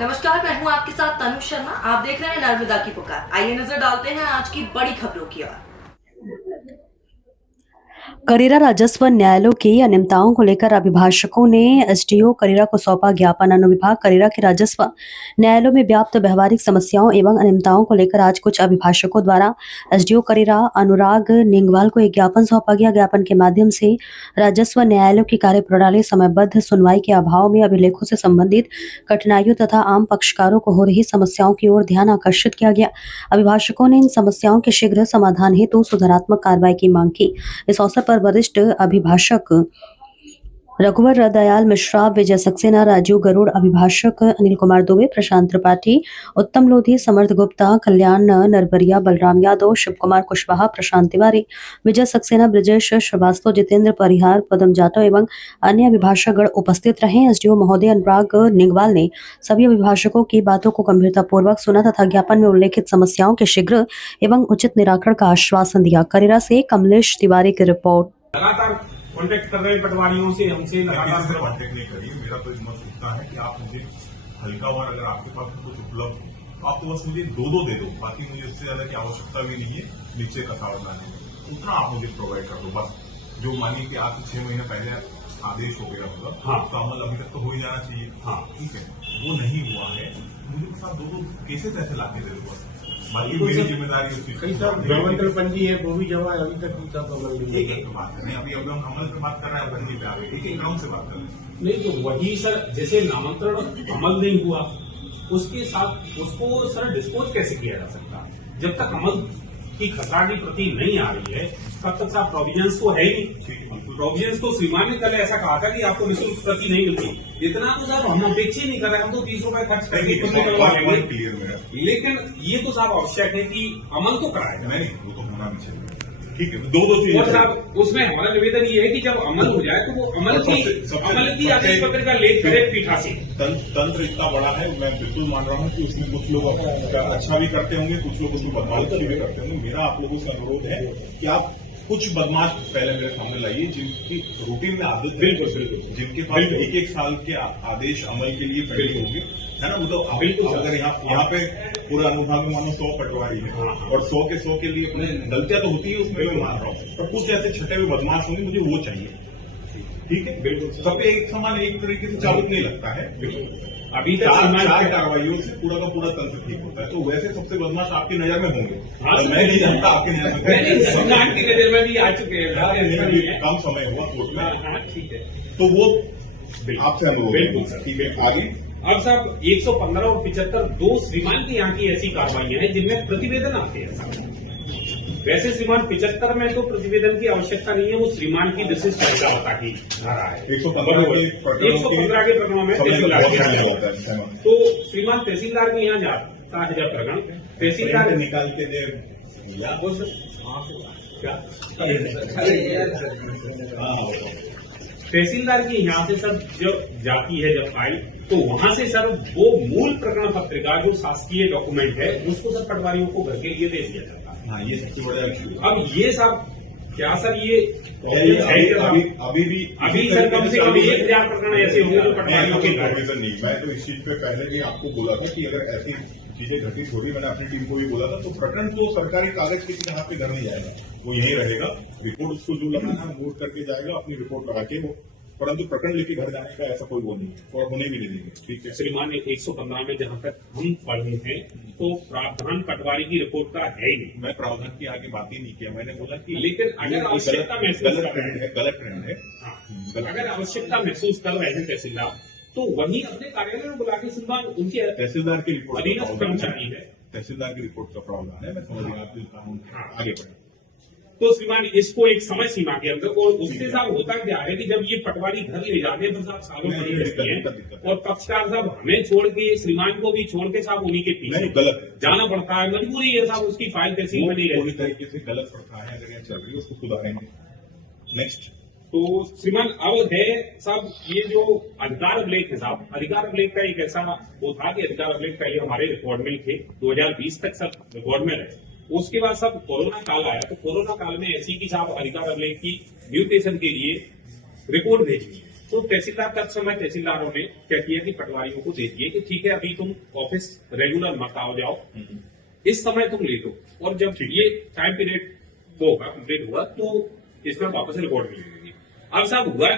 नमस्कार, मैं हूं आपके साथ तनु शर्मा। आप देख रहे हैं नर्मदा की पुकार। आइए नजर डालते हैं आज की बड़ी खबरों की ओर। करेरा राजस्व न्यायालयों की अनियमितताओं को लेकर अभिभाषकों ने एसडीओ करेरा को सौंपा ज्ञापन। अनुविभाग करेरा के राजस्व न्यायालयों में व्याप्त व्यवहारिक समस्याओं एवं अनियमितताओं को लेकर आज कुछ अभिभाषकों द्वारा एसडीओ करेरा अनुराग निंगवाल को एक ज्ञापन सौंपा गया। ज्ञापन के माध्यम से राजस्व न्यायालयों की कार्यप्रणाली, समयबद्ध सुनवाई के अभाव में अभिलेखों से संबंधित कठिनाइयों तथा आम पक्षकारों को हो रही समस्याओं की ओर ध्यान आकर्षित किया गया। अभिभाषकों ने इन समस्याओं के शीघ्र समाधान हेतु सुधारात्मक कार्रवाई की मांग की। इस अवसर पर वरिष्ठ अभिभाषक रघुवर दयाल मिश्रा, विजय सक्सेना, राजू गरुड़, अभिभाषक अनिल कुमार दुबे, प्रशांत त्रिपाठी, उत्तम लोधी, समर्थ गुप्ता, कल्याण नरबरिया, बलराम यादव, शिव कुमार कुशवाहा, प्रशांत तिवारी, विजय सक्सेना, ब्रजेश श्रीवास्तव, जितेंद्र परिहार, पदम जाटव एवं अन्य अभिभाषकगण उपस्थित रहे। एसडीओ महोदय अनुराग निंगवाल ने सभी अभिभाषकों की बातों को गंभीरतापूर्वक सुना तथा ज्ञापन में उल्लेखित समस्याओं के शीघ्र एवं उचित निराकरण का आश्वासन दिया। करेरा से कमलेश तिवारी की रिपोर्ट। लगातार कांटेक्ट कर रहे हैं पटवारियों से, हमसे लगातार कांटेक्ट नहीं करिए। मेरा तो मत उठता है कि आप मुझे हल्का और अगर आपके पास कुछ उपलब्ध तो आप तो बस मुझे दो दे दो, बाकी मुझे इससे ज्यादा की आवश्यकता भी नहीं है। नीचे कसावट लाने में उतना आप मुझे प्रोवाइड कर दो बस। जो मानिए कि आज से 6 महीने पहले आदेश हो गया होगा, हाँ, तो अमल अभी तक तो हो ही जाना चाहिए। हाँ, ठीक है, वो नहीं हुआ है। मुझे साथ दो केसेस ऐसे लाके दे दो बस, बाकी मेरी जिम्मेदारी उसकी। कई साहब गवर्नमेंटल पंजी है, वो भी जमा है, अभी तक उनका अमल नहीं एक बात करें। अभी अब हम अमल की बात कर रहे हैं, बंदी पे आ गए, एक ग्राउंड से बात कर रहे हैं। नहीं तो वही सर, जैसे नामांतरण अमल नहीं हुआ उसके साथ उसको सर डिस्पोज कैसे किया जा सकता? जब तक अमल की खसरा की प्रति नहीं आ रही है तब तक साहब प्रोविजंस तो है ही नहीं। प्रोविजंस तो श्रीमान ने कल ऐसा कहा था कि आपको निःशुल्क प्रति नहीं मिलती। इतना तो साहब हम अपेक्षा ही नहीं कर रहे, हम तो 30 रुपए खर्च करके लेकिन ये तो साहब आवश्यक है कि अमल तो कराएगा। नहीं, वो तो होना भी चाहिए। ठीक है, दो चीजें साहब उसमें हमारा निवेदन ये है कि जब अमल हो जाए तो वो अमल की आदेश पत्र का लेख करे पीठासीन। तंत्र इतना बड़ा है, मैं बिल्कुल मान रहा हूँ कि उसमें कुछ लोग अच्छा भी करते होंगे, कुछ लोग उसमें बदमाशी भी करते होंगे। मेरा आप लोगों से अनुरोध है कि आप कुछ बदमाश पहले मेरे सामने लाइए जिनकी रूटीन में आदत, बिल्कुल जिनके पास एक साल के आदेश अमल के लिए खड़े होंगे, है ना। वो तो अगर यहाँ पे पूरा अनुभाग में मानो 100 पटवारी है और 100 के 100 के लिए गलतियां तो होती है, उसमें मैं मान रहा हूँ, पर कुछ ऐसे छठे हुए बदमाश होंगे, मुझे वो चाहिए। ठीक है, बिल्कुल सब एक समान एक तरीके से चाबुक नहीं लगता है। अभी चार कार्रवाइयों से पूरा का पूरा तंत्र ठीक होता है, तो वैसे सबसे बदमाश आपकी नजर में होंगे। मैं नहीं जानता आपकी नजर में भी आ चुके हैं, कम समय हुआ कोर्ट में। ठीक है, तो वो आपसे अनुरोध। बिल्कुल ठीक है, आगे अब साहब 115 और 75 दो श्रीमान की यहाँ की ऐसी कार्रवाइयां हैं जिनमें प्रतिवेदन आते हैं साहब। वैसे श्रीमान 75 में तो प्रतिवेदन की आवश्यकता नहीं है, वो श्रीमान की विशिष्ट कार्यक्षमता की धारा है। 115 के प्रकरणों में तहसीलदार तो श्रीमान तहसीलदार के यहाँ जाता है जब प्रकरण तहसीलदार निकाल के दे तहसीलदार की यहाँ से सर जब जाती है, जब फाइल तो वहां से सर वो मूल प्रकरण पत्रिका जो शासकीय डॉक्यूमेंट है उसको सर पटवारियों को घर के लिए दे दिया जाता है। हाँ, ये सबसे बड़ा इशू। अब ये साहब क्या सर ये अभी सर कम से कम 1000 प्रकरण ऐसे होंगे जो पटवारियों के घर। नहीं, मैं तो इस चीज पे पहले भी आपको बोला था कि अगर ऐसी चीजें घटित हो रही, मैंने अपनी टीम को भी बोला था, तो प्रकरण तो सरकारी कागज किसी के हाथ पे घर नहीं जाएगा, वो यहीं रहेगा। रिपोर्ट उसको जो लगाना है वोट करके जाएगा, अपनी रिपोर्ट लगा के वो, परंतु प्रकरण लेके घर जाने का ऐसा कोई वो नहीं है और होने भी नहीं देंगे। ठीक है श्रीमान, 115 में जहां तक हम पढ़े हैं तो प्रावधान पटवारी की रिपोर्ट का है ही नहीं। मैं प्रावधान की आगे बात ही नहीं किया, मैंने बोला कि लेकिन अगर आवश्यकता महसूस गलत ट्रेंड है। अगर आवश्यकता महसूस कर रहे हैं तहसीलदार तो वही अपने कार्यालय में बुला के श्रीमान उनके तहसीलदार की रिपोर्ट अधीनस्थ कर्मचारी है, तहसीलदार की रिपोर्ट का प्रावधान है। मैं समझ रहा आगे बढ़े तो श्रीमान इसको एक समय सीमा के अंदर, और उसके साथ होता क्या है कि जब ये पटवारी घर ले जाते हैं तो साहब सालों बनी रहती है और पक्षकार साहब हमें छोड़ के श्रीमान को भी छोड़ के साहब उन्हीं के पीछे गलत जाना पड़ता है, मजबूरी है साहब, उसकी फाइल तहसील में नहीं रहती। पूरी तरीके से गलत प्रथा है, अगर यहाँ चल रही है उसको सुधारेंगे। नेक्स्ट तो श्रीमान अब है साहब ये जो अधिकार अभिलेख है साहब, अधिकार अभिलेख का एक ऐसा वो था कि अधिकार अभिलेख पहले हमारे रिकॉर्ड में थे, 2020 तक सब रिकॉर्ड में रहे। उसके बाद सब कोरोना काल आया तो कोरोना काल में ऐसी की साहब अधिकार अभिलेख की म्यूटेशन के लिए रिपोर्ट भेजी तो तहसीलदार का समय तहसीलदारों ने क्या किया कि पटवारियों को दे दिए कि ठीक है अभी तुम ऑफिस रेगुलर मत आओ जाओ, इस समय तुम ले लो, और जब ये टाइम पीरियड वो होगा कंप्लीट हुआ तो इसमें वापस रिकॉर्ड मिलेगी। अब साहब हुआ क्या